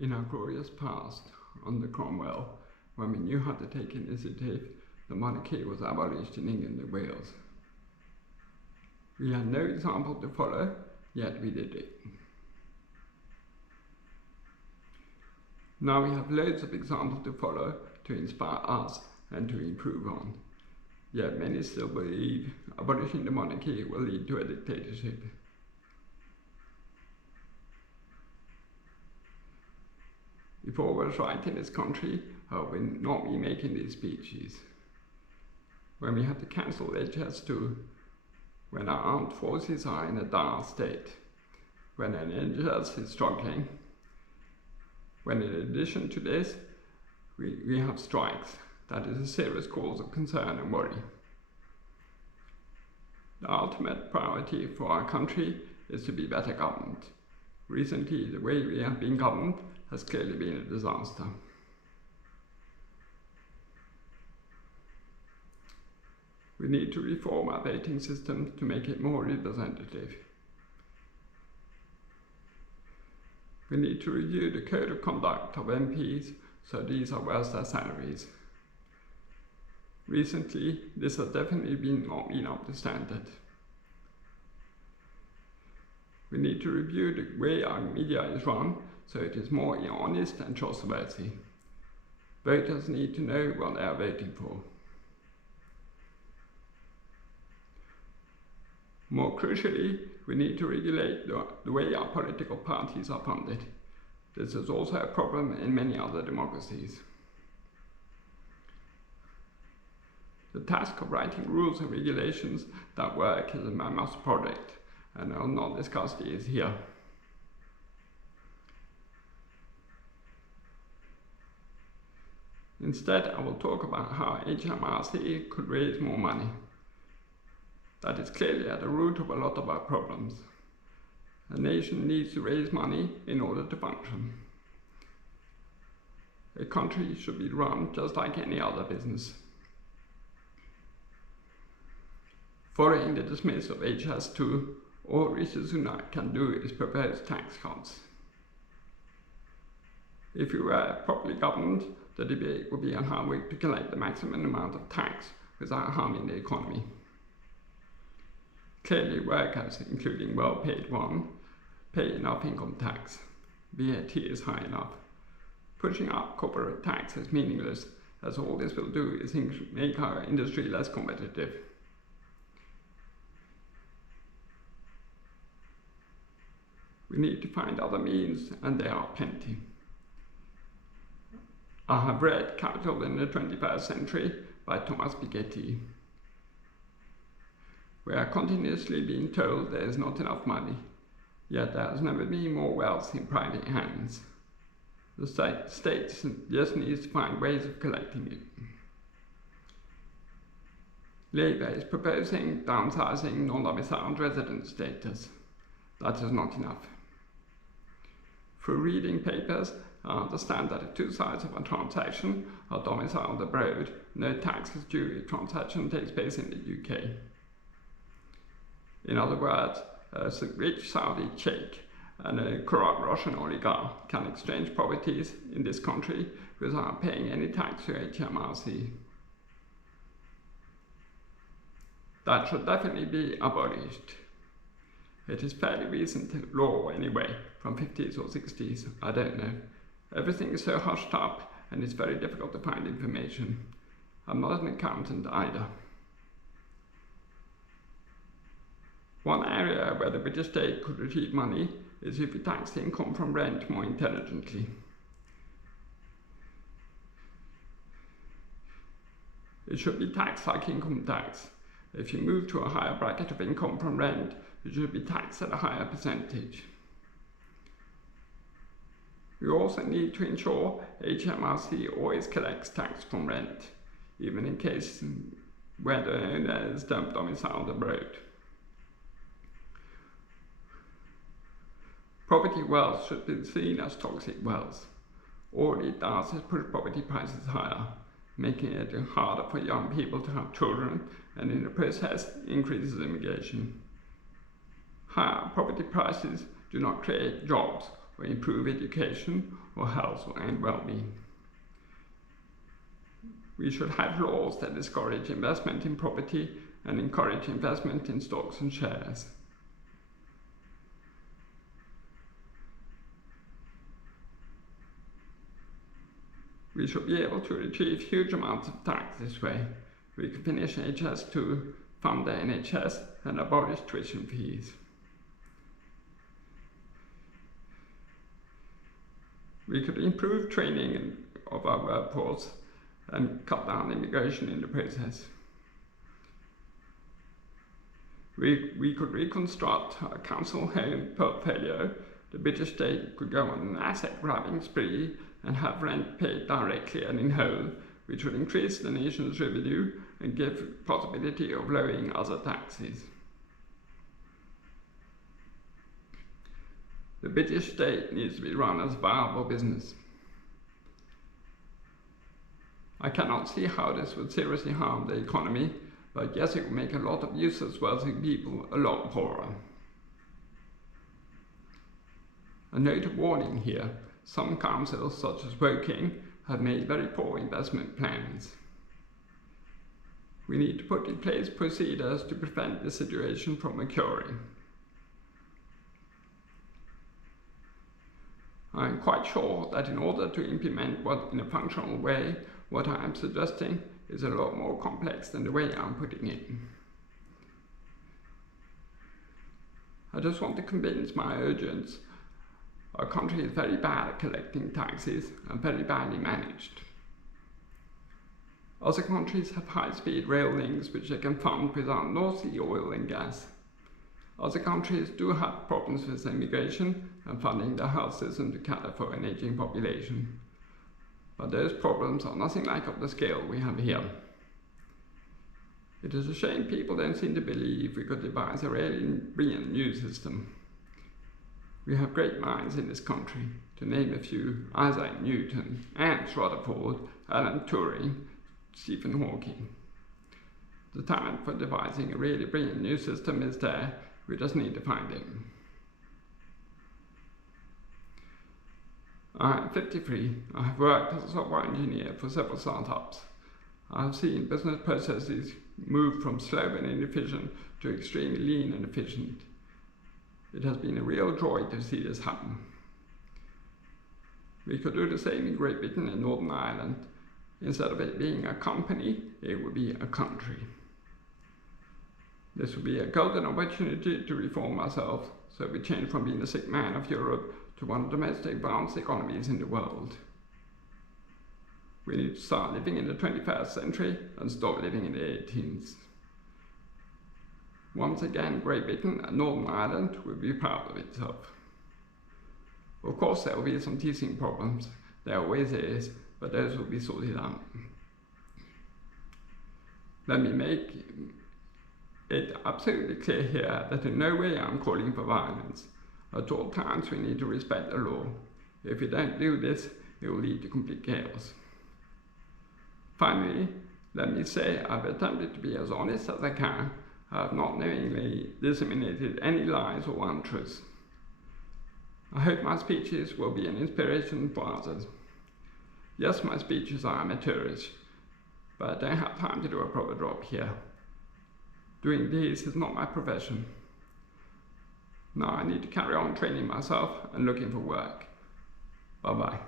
In our glorious past, under Cromwell, when we knew how to take initiative, the monarchy was abolished in England and Wales. We had no example to follow, yet we did it. Now we have loads of examples to follow to inspire us and to improve on. Yet many still believe abolishing the monarchy will lead to a dictatorship. If all was right in this country, I would not be making these speeches. When we have to cancel HS2, when our armed forces are in a dire state, when an NHS is struggling, when in addition to this, we have strikes, that is a serious cause of concern and worry. The ultimate priority for our country is to be better governed. Recently, the way we have been governed has clearly been a disaster. We need to reform our voting system to make it more representative. We need to review the code of conduct of MPs so these are worth their salaries. Recently, this has definitely not been up to standard. We need to review the way our media is run so it is more honest and trustworthy. Voters need to know what they are voting for. More crucially, we need to regulate the way our political parties are funded. This is also a problem in many other democracies. The task of writing rules and regulations that work is a mammoth project, and I will not discuss these here. Instead, I will talk about how HMRC could raise more money. That is clearly at the root of a lot of our problems. A nation needs to raise money in order to function. A country should be run just like any other business. Following the dismissal of HS2, all Rishi Sunak can do is propose tax cuts. If we were properly governed, the debate would be on how we to collect the maximum amount of tax without harming the economy. Clearly, workers, including well-paid ones, pay enough income tax. VAT is high enough. Pushing up corporate tax is meaningless, as all this will do is make our industry less competitive. We need to find other means, and there are plenty. I have read Capital in the 21st Century by Thomas Piketty. We are continuously being told there is not enough money, yet there has never been more wealth in private hands. The state just needs to find ways of collecting it. Labour is proposing downsizing non-domiciled resident status. That is not enough. Through reading papers, I understand that if two sides of a transaction are domiciled abroad, no tax is due if transaction takes place in the UK. In other words, a rich Saudi sheikh and a corrupt Russian oligarch can exchange properties in this country without paying any tax to HMRC. That should definitely be abolished. It is fairly recent law anyway, from 50s or 60s, I don't know. Everything is so hushed up and it's very difficult to find information. I'm not an accountant either. One area where the British state could retrieve money is if we tax the income from rent more intelligently. It should be taxed like income tax. If you move to a higher bracket of income from rent, it should be taxed at a higher percentage. We also need to ensure HMRC always collects tax from rent, even in case where the owner is domiciled abroad. Property wealth should be seen as toxic wealth. All it does is push property prices higher, making it harder for young people to have children, and in the process increases immigration. Higher property prices do not create jobs or improve education or health and well-being. We should have laws that discourage investment in property and encourage investment in stocks and shares. We should be able to retrieve huge amounts of tax this way. We could finish HS2, fund the NHS, and abolish tuition fees. We could improve training of our workforce and cut down immigration in the process. We could reconstruct our council home portfolio. The British state could go on an asset grabbing spree and have rent paid directly and in whole, which would increase the nation's revenue and give possibility of lowering other taxes. The British state needs to be run as a viable business. I cannot see how this would seriously harm the economy, but yes, it would make a lot of useless wealthy people a lot poorer. A note of warning here, some councils, such as Woking, have made very poor investment plans. We need to put in place procedures to prevent this situation from occurring. I am quite sure that in order to implement in a functional way, what I am suggesting is a lot more complex than the way I'm putting it. I just want to convince my audience our country is very bad at collecting taxes and very badly managed. Other countries have high-speed rail links which they can fund without North Sea oil and gas. Other countries do have problems with immigration and funding the health system to cater for an aging population. But those problems are nothing like of the scale we have here. It is a shame people don't seem to believe we could devise a really brilliant new system. We have great minds in this country, to name a few: Isaac Newton, Ernst Rutherford, Alan Turing, Stephen Hawking. The talent for devising a really brilliant new system is there, we just need to find it. I am 53. I have worked as a software engineer for several startups. I have seen business processes move from slow and inefficient to extremely lean and efficient. It has been a real joy to see this happen. We could do the same in Great Britain and Northern Ireland. Instead of it being a company, it would be a country. This would be a golden opportunity to reform ourselves, so we change from being the sick man of Europe to one of the most advanced economies in the world. We need to start living in the 21st century and stop living in the 18th. Once again, Great Britain and Northern Ireland will be proud of itself. Of course, there will be some teething problems. There always is, but those will be sorted out. Let me make it absolutely clear here that in no way I'm calling for violence. At all times we need to respect the law. If we don't do this, it will lead to complete chaos. Finally, let me say I've attempted to be as honest as I can. I have not knowingly disseminated any lies or untruths. I hope my speeches will be an inspiration for others. Yes, my speeches are amateurish, but I don't have time to do a proper job here. Doing this is not my profession. Now I need to carry on training myself and looking for work. Bye-bye.